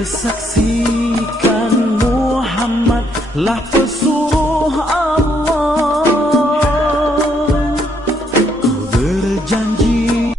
Saksikan Muhammad lah pesuruh Allah. Ku berjanji.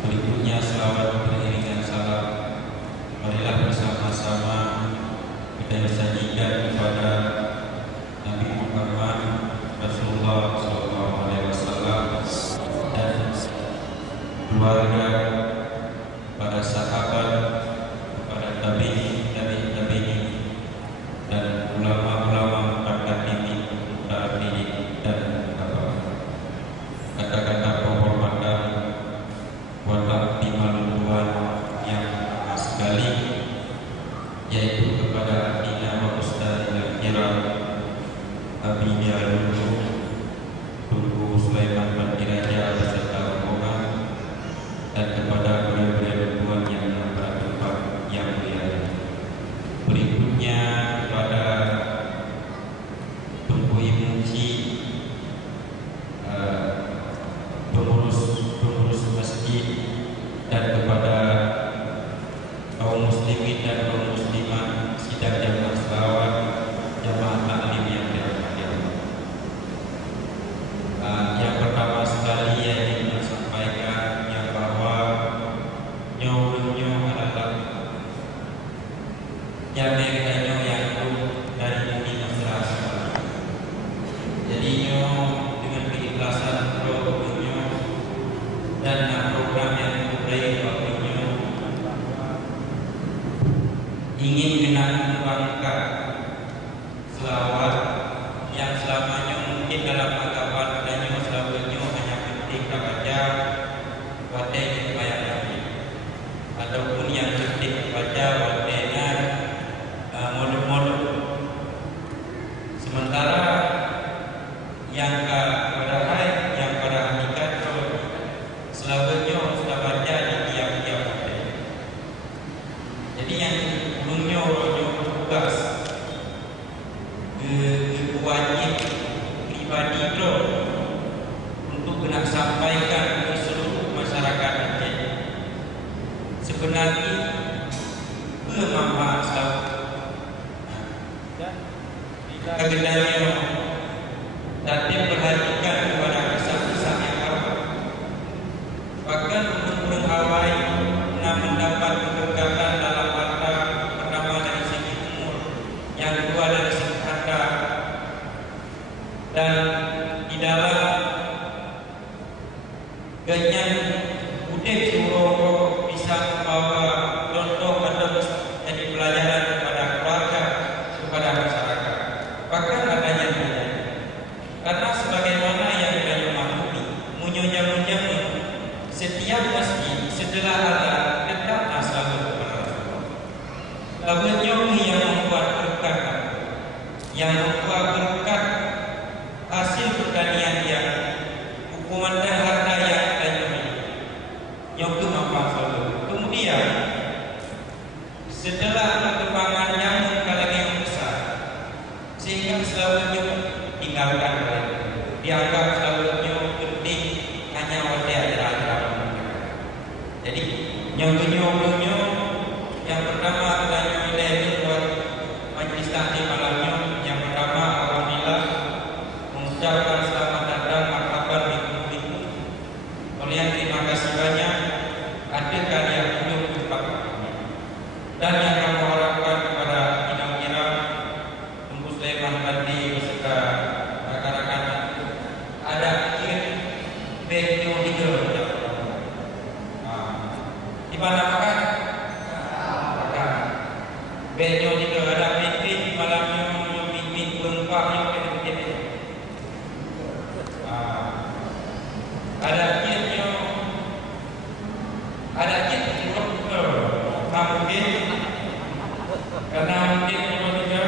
Berikutnya selawat beriringan salam, marilah bersama-sama kita bersanjungkan kepada Nabi Muhammad Rasulullah SAW dan keluarga, para sahabat, para tabi'in dan ulama-ulama akademik, dan kata-kata penghormatan buat Tuhan yang sekali, yaitu kepada Ina wa Ustadzil Kiram Abi Alulu Tunku Sulaiman bin Diraja beserta rombongan, dan kepada beliau-beliau Tuhan yang bertempat yang mulia. Berikutnya kepada Tunku Ibu Ci, pengurus masjid, dan kepada kaum muslimin dan kaum muslimat sidang jamaah selawat, jamaah taklim yang dirahmati Allah. Yang pertama sekali yang ingin saya sampaikan yang bahwa nyo adalah jaminannya yang dari bumi masyarakat. Jadi nyo dengan keikhlasan nyo dan program yang mulai waktunya ingin mengembangkan selawat yang selamanya mungkin dalam anggapan adanya selawatnya hanya penting baca wadai bayar lagi, ataupun yang penting baca wadainya modul-modul. Sementara yang pada hakikat selawatnya sudah baca di tiap-tiap wadai. Jadi yang belumnya orang tugas wajib pribadi itu untuk kena sampaikan ke seluruh masyarakat Aceh. Sebenarnya bermanfaat selawat. Kegendalian tapi perhatikan kepada kisah-kisah yang awal. Bahkan untuk awal pernah mendapat keberkatan dalam harta, pertama dari segi umur, yang kedua dari segi harta, dan di dalam ganyan budek suruh bisa membawa contoh atau jadi pelajaran Sebenarnya yang membuat berkat, yang membuat berkat hasil pertanian yang hukuman dan harta yang kita miliki. Yang kedua selalu. Kemudian setelah perkembangan yang skala yang besar, sehingga selalunya tinggalkan lagi. Dianggap selalunya penting hanya wajah dalam. Jadi yang kedua yang pertama adalah nilai buat majlis taklim malamnya. Yang pertama, alhamdulillah mengucapkan selamat datang marhaban bikum. Kalian terima kasih banyak. Ada kalian belum berpak. Dan yang kamu harapkan kepada kira-kira Tunggu Sulaiman tadi beserta rakan-rakan ada kir backnya tiga. Di mana makan? Benyo juga ada meeting malamnya meeting berempat yang berbeda. Ada kitnya, ada kit mungkin karena mungkin juga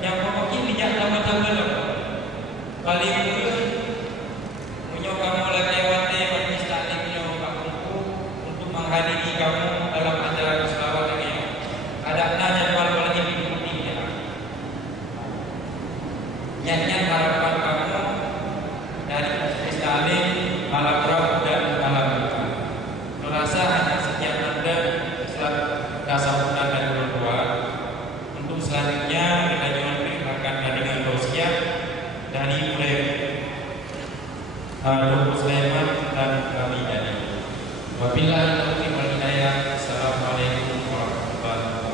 yang pokoknya bijak tambah-tambah paling dulu punya kamu lewat majlis taklimnya Pak Kumpul untuk menghadiri kamu dalam acara selawat ini. Ada nanya nyanyian harapan kamu dari majlis taklim malam Rabu dan malam Jumat. Merasa hanya sekian Anda dasar undang dan berdua. Untuk selanjutnya kita akan dengan tausiah dari mulai Tunggu Sulaiman dan kami tadi. Wabillahi taufiq wal hidayah. Assalamualaikum warahmatullahi wabarakatuh.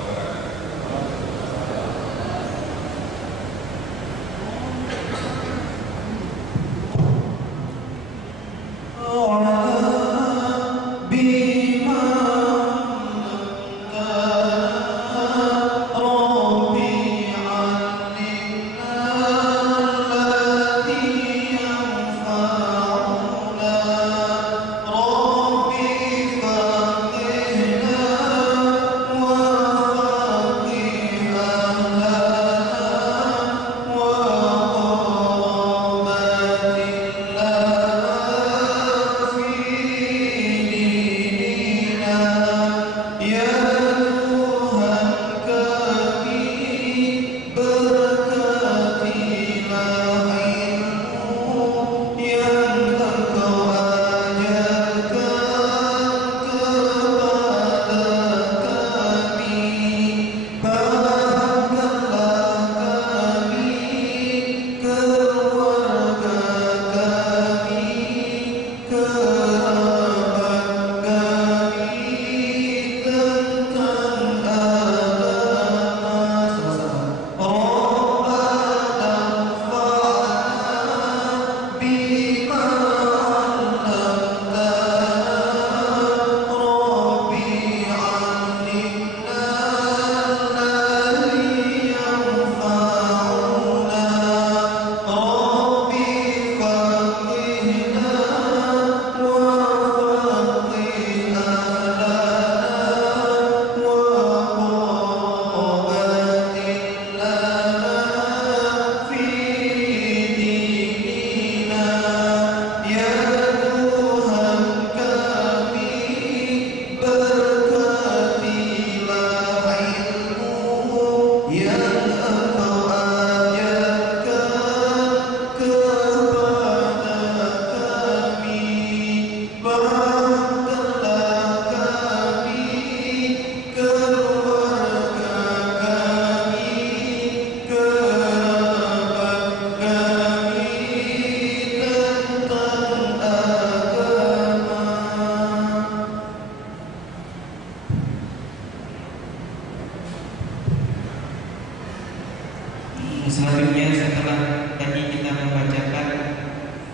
Selanjutnya setelah tadi kita membacakan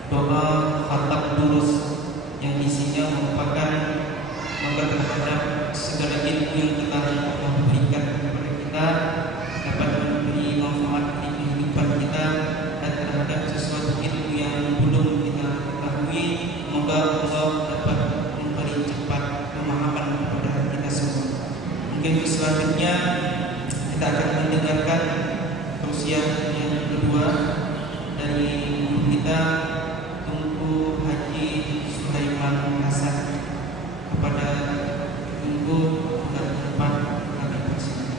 doa khatam durus yang isinya merupakan memperhadap segala ilmu yang kita Allah berikan kepada kita dapat memberi manfaat di kehidupan kita dan terhadap sesuatu ilmu yang belum kita ketahui. Semoga Allah dapat memberi cepat pemahaman kepada kita semua. Mungkin selanjutnya kita akan mendengarkan tausiah yang kedua dari guru kita Tunku Haji Sulaiman Hasan kepada Tunku dan tempat kami bersama.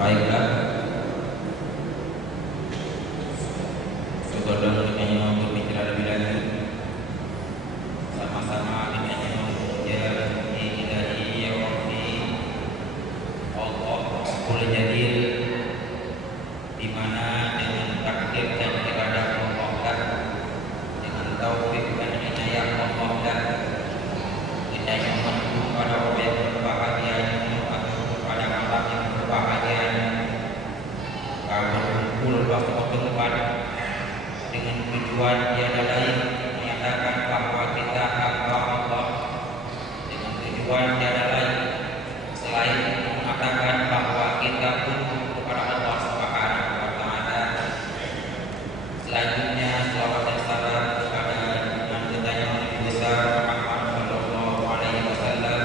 Baiklah, sebelum kita berbicara lebih lanjut, sama-sama kita memuja ilahi ya Rabbi Allah boleh jadi di mana dengan takdir dan iradah Allah dan dengan taufik dan hidayah Allah dan kita yang menuju pada orang yang berbahagia atau pada malam yang berbahagia berkumpul waktu tempat dengan tujuan tiada lain menyatakan bahwa kita hamba Allah, dengan tujuan tiada lain selain mengatakan bahwa kita tunduk kepada Allah Subhanahu wa taala. Selanjutnya selawat dan salam kepada junjungan kita yang lebih besar Muhammad sallallahu alaihi wasallam,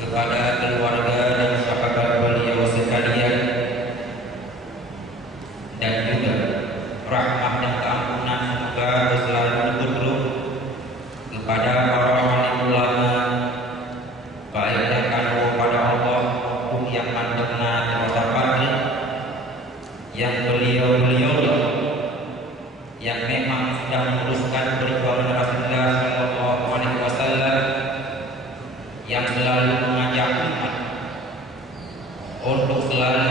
kepada keluarga dan sahabat beliau sekalian, dan juga rahmat dan keampunan semoga selalu berturut kepada para alim ulama, baik dan kanu pada Allah maupun yang terkena terdapat yang beliau-beliau yang memang sudah meneruskan perjuangan Rasulullah sallallahu alaihi wasallam yang selalu mengajak umat untuk selalu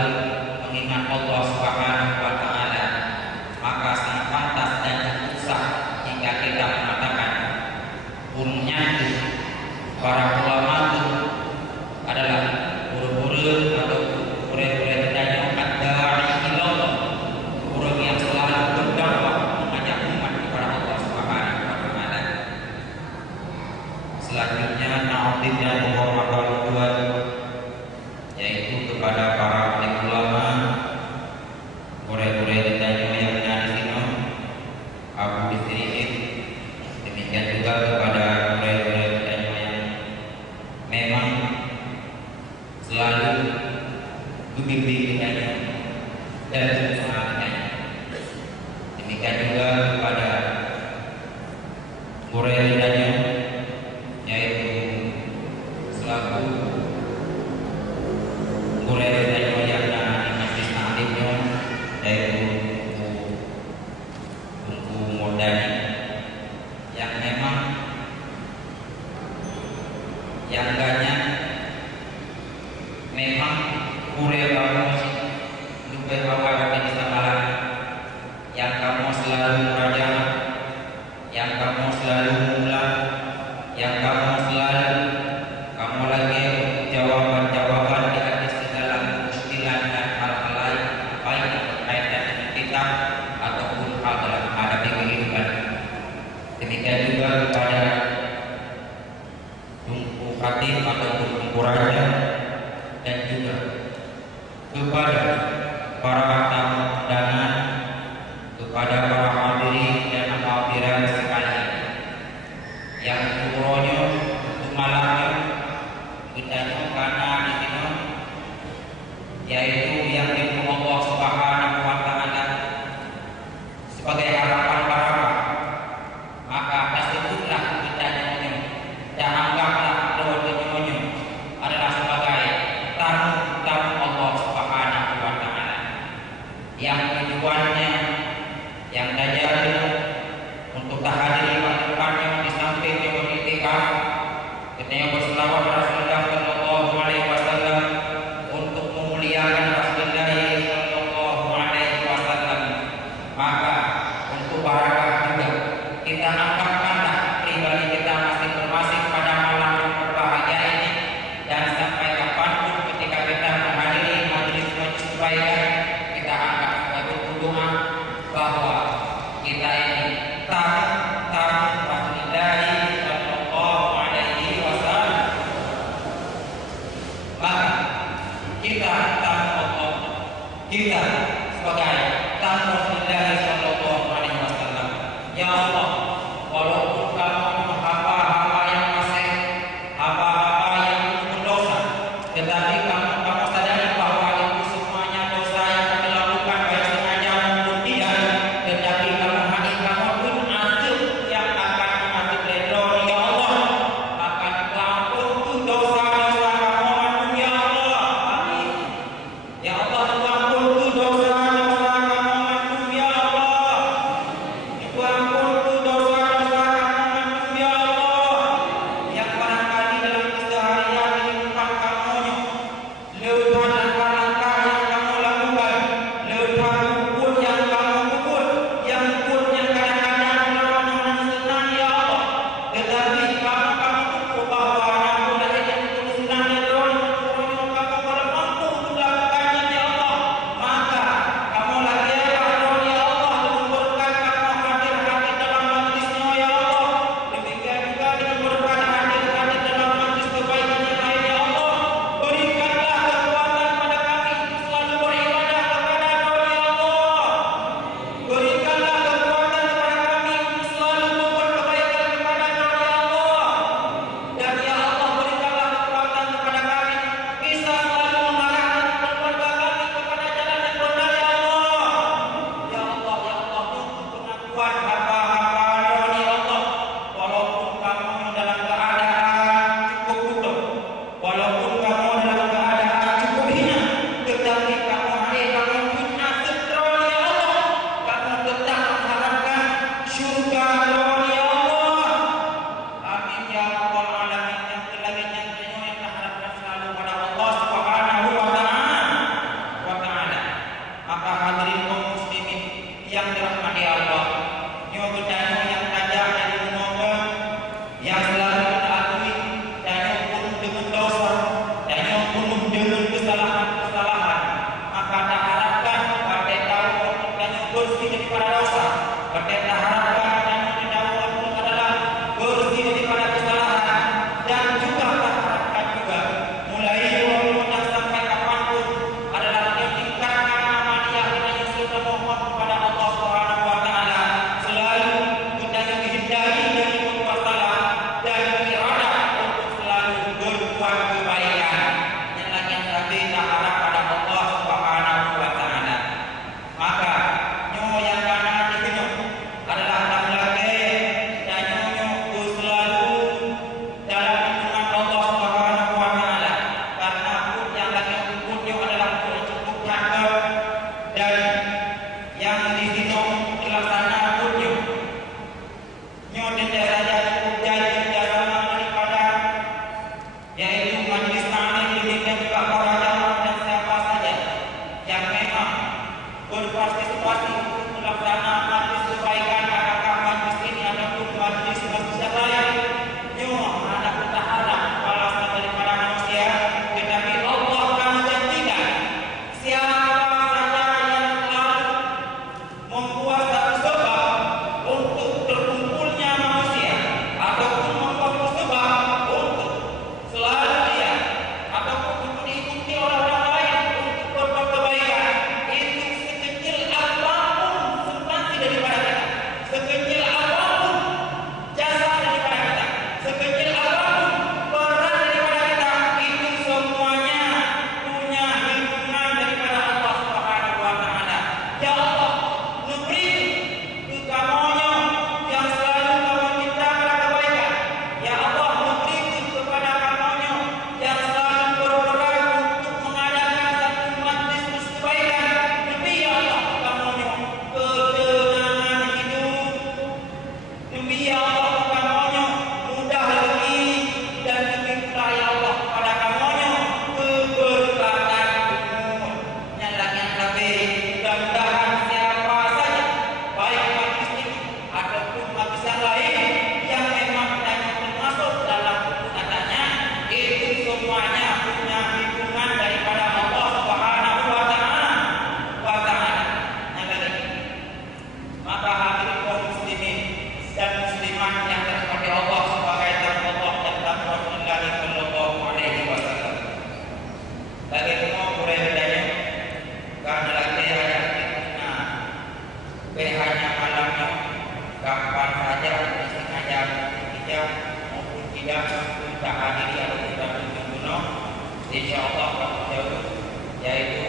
mengingat Allah Subhanahu wa taala. Maka sangat pantas dan sah jika kita mengatakan gurunya para ulama itu adalah guru-guru atau guru-guru yang ad-da'i ilallah, guru yang selalu berdakwah mengajak umat kepada Allah Subhanahu wa taala. Selanjutnya na'udhin dan penghormatan kedua yaitu kepada para alim ulama, guru-guru yang ada di sini, Abu Bisriin, demikian juga kepada guru-guru yang memang selalu membimbing kita dan mengarahkan. Demikian juga kepada guru yang yaitu selaku guru yang ada di majlis taklimnya, yaitu Tunku Murdani, yang memang yang banyak memang kurir kamu juga awal di malam yang kamu selalu meraja, yang kamu selalu mulai, yang kamu selalu kamu lagi jawaban-jawaban di atas segala muskilan dan hal-hal lain baik berkaitan dengan kita ataupun hal dalam menghadapi kehidupan. Demikian juga kepada Tunku Khatib atau Tunku Raja, dan juga kepada para tamu undangan, kepada para hadirin dan hadirat sekalian yang umrohnya siap maupun tidak kita hadiri atau kita berkunjung, insya Allah kamu jauh, yaitu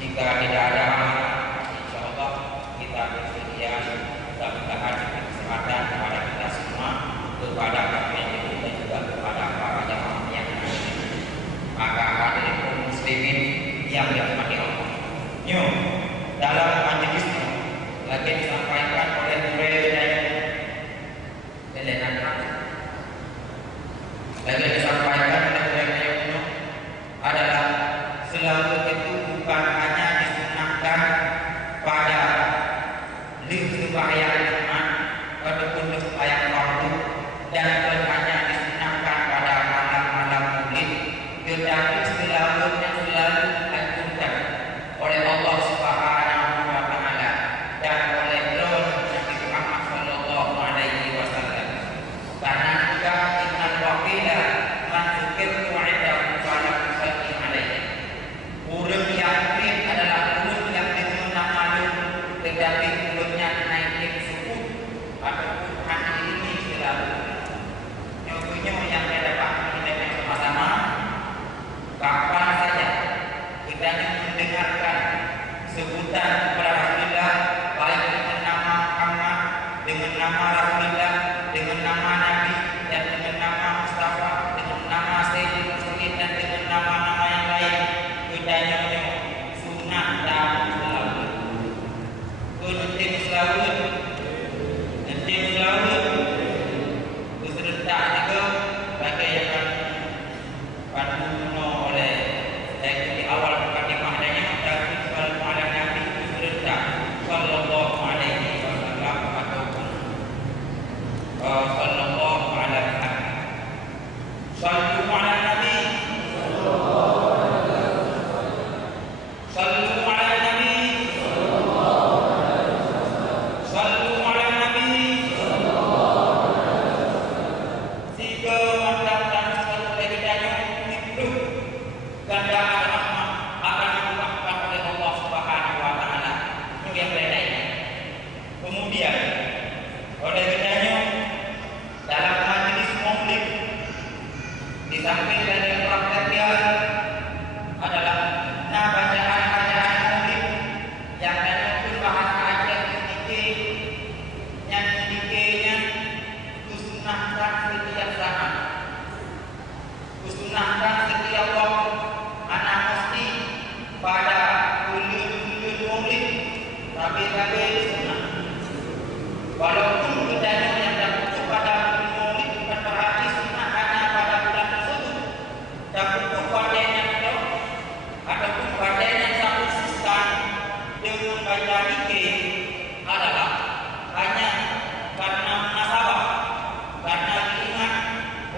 jika tidak ada insya Allah kita bersedia mudah-mudahan kesempatan kepada kita semua, kepada kami dan juga kepada para jamaah yang lain. Maka hadirin muslimin yang dirahmati Allah, yuk dalam majelis lagi disampaikan oleh Nurul lagi disampaikan oleh Nurul adalah selalu itu bukan hanya disunahkan pada sembahyang Jumat ataupun sembahyang waktu dan hanya disunahkan pada malam-malam Maulid, tetapi selalu dianjurkan oleh Allah Subhanahu wa taala dan oleh Nabi Muhammad sallallahu alaihi wasallam. Karena juga innal waqila man dzukirtu 'indahu fala tusalli alaihi. Urut yang ini adalah urut yang disunah malu, tetapi urutnya naikin suku ataupun hanya ini selalu. Contohnya yang saya dapat kita sama-sama, kapan saja kita mendengarkan sebutan kepada Rasulullah, baik dengan nama Muhammad, dengan nama Rasulullah, dengan nama Nabi, dan dengan nama Mustafa, dengan nama Sayyidina Rasulullah, dan dengan nama-nama yang lain, kita sunnah dan selalu. Kuntim selalu, beserta juga bagi yang panduno oleh di awal mukadimah adanya tapi sallallahu alaihi Nabi beserta sallallahu alaihi wasallam ataupun sallallahu alaihi wasallam. Sallu ala Nabi, sallu ala Nabi, sallu ala Nabi. Jika mendapatkan sesuatu dari kita itu ganda rahmat akan dibukakan oleh Allah Subhanahu wa taala. Itu yang lainnya. Kemudian oleh karenanya dalam majelis maulid di samping dari perhatian adalah bacaan-bacaan maulid yang ada pun bahasa ajar sedikit yang sedikitnya disunahkan setiap saat, disunahkan setiap waktu. Anak mesti pada bulan maulid tapi sunnah. Walaupun bedanya yang terkutuk pada bulan maulid bukan berarti sunnah hanya pada bulan tersebut. Terkutuk pada yang itu ataupun pada yang saya khususkan dengan baca zikir adalah hanya karena munasabah, karena diingat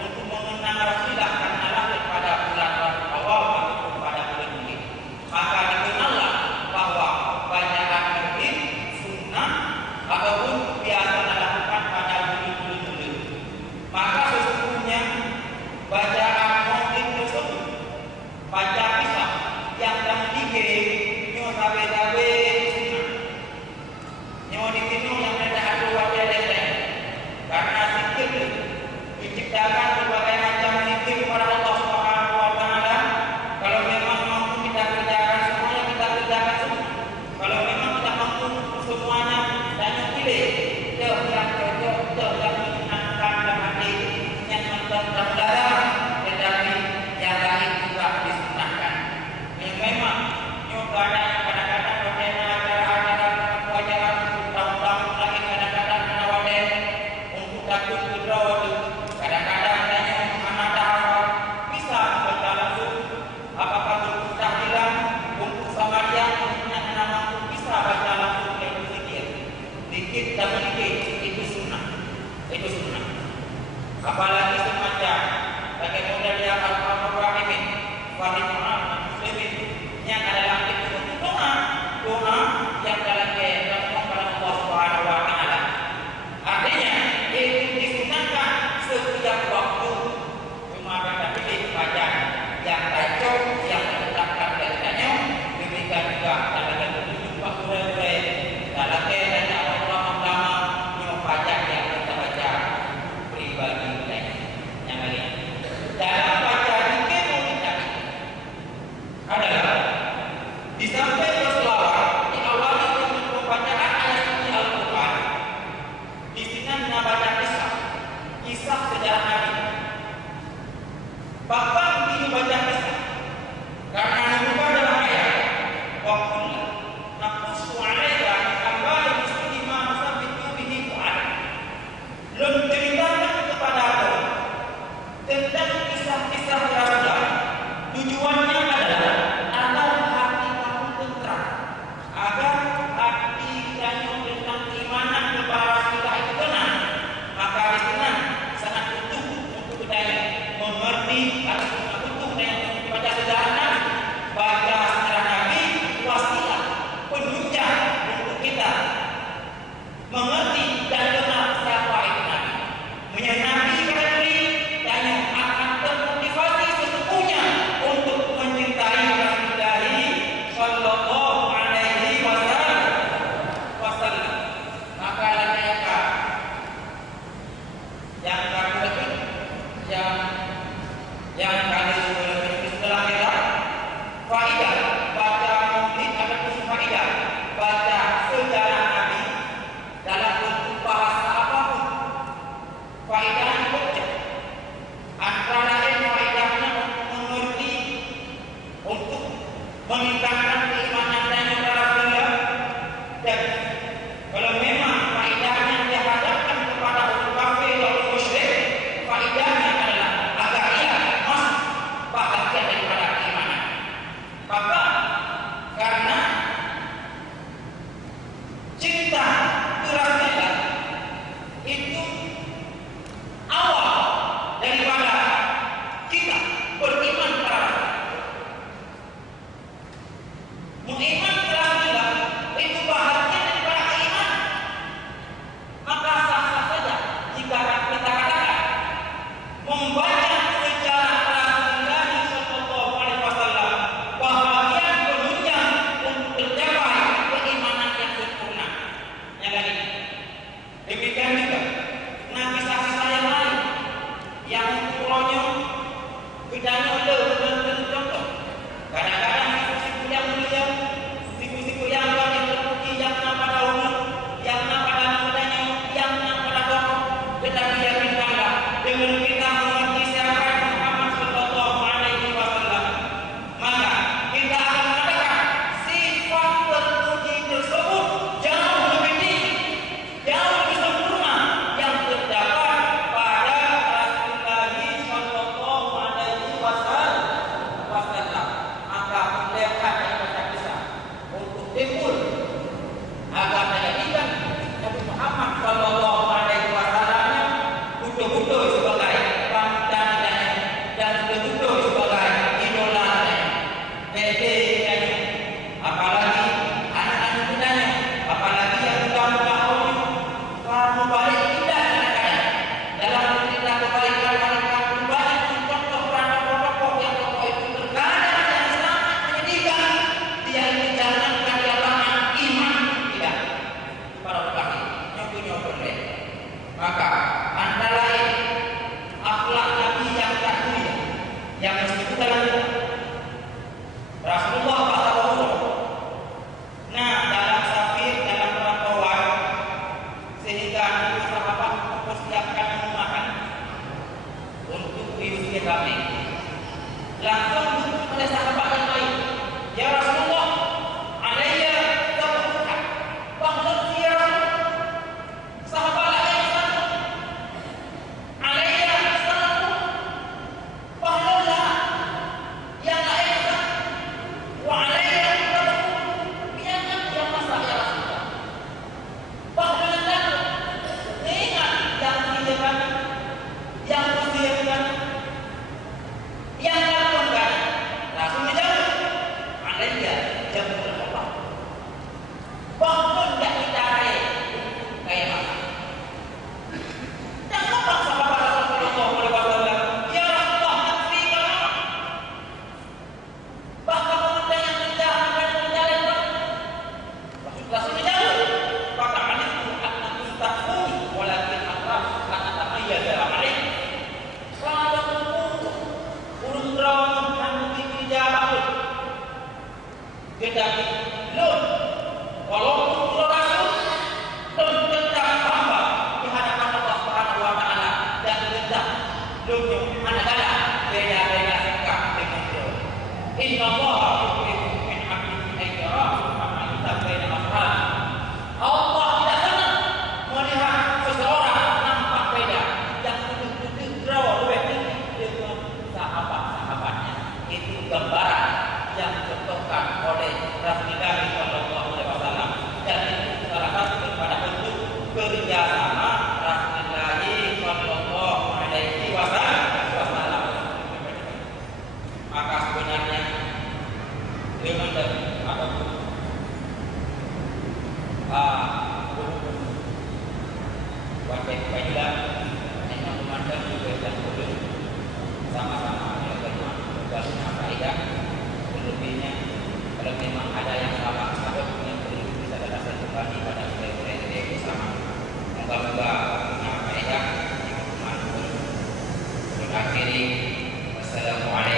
untuk mengenang Rasulullah karena lahir pada bulan awal ataupun pada bulan Maulid. Maka dikenallah bahwa bacaan maulid sunnah ataupun biasa dilakukan pada bulan-bulan Maulid. Maka sesungguhnya bacaan maulid tersebut baca kisah yang dalam dikir nyo tabe-tabe sunnah. Nyo dikinung yang tidak ada wajah lain. Karena zikir diciptakan berbagai macam zikir kepada Allah Subhanahu wa taala. Kalau memang mampu kita kerjakan semuanya, kita kerjakan semua. Kalau memang kita mampu semuanya, dan pilih yang cocok, yang menyenangkan dan hati, yang menentang darah, tetapi yang lain juga disunahkan. Yang memang nyobanya kadang-kadang bagaimana acara-acara kewajaran tahun-tahun lagi kadang-kadang ada wadah untuk takut berdoa. Kadang-kadang hanya anak tahu bisa baca langsung apakah bertahlilan untuk sama dia yang nama bisa baca langsung yang berzikir dikit dan sedikit itu sunnah, itu sunnah. Apalagi semacam bagaimana dia al-Rahim wahid muslimin yang adalah itu doa yang dalam kepada Allah Subhanahu wa taala. Artinya itu disunahkan setiap waktu. Cuma pada pilih baca yang cocok, yang ditetapkan darinya. Demikian juga dalam bentuk waktu dalam keadaan Allah lama nyo baca yang kita baca. kami. Langsung oleh sahabat yang lain, ya Rasulullah, alayya tabuka. Bahkan ya sahabat lain satu, alayya satu. Bahkanlah yang lain satu, wa alayya tabuka. Biarkan yang masak ya Rasulullah. Bahkanlah ingat yang dijaga, yang disediakan, yang lakukan. Langsung dijawab, alayya jamul Allah. Bahkan tidak ditarik kayak apa? Dan apa sahabat Rasulullah SAW? Ya Rasulullah, nakfika. Bahkan pemuda yang menjahat dan menjalan. Langsung dijawab, maka alikku akan ustazmu, walakin akraf akan tamayyaza alaih. Kalau urung berawang yang dijawab, tetapi belum. Walaupun sudah rasul, belum tetap hamba di hadapan Allah Subhanahu Wa Taala dan tetap belum ada beda-beda sikap dengan beliau. Inna Allah yuhibbu min abdihi ayyara kama yutabbaina afrad. Allah tidak senang melihat seseorang nampak beda yang betul-betul jauh lebih tinggi dengan sahabat-sahabatnya. Itu gambaran yang dicontohkan oleh Rasulullah SAW, dan itu salah satu daripada bentuk kerjasama Rasulullah SAW. Maka sebenarnya dengan ataupun wajib kewajiban yang memandang juga dan boleh sama-sama melakukan tugasnya faedah. Selebihnya kalau memang ada yang salah atau yang perlu bisa kita kembali pada sore-sore yang bersama. Moga-moga punya faedah yang bermanfaat. Berakhiri, wassalamualaikum.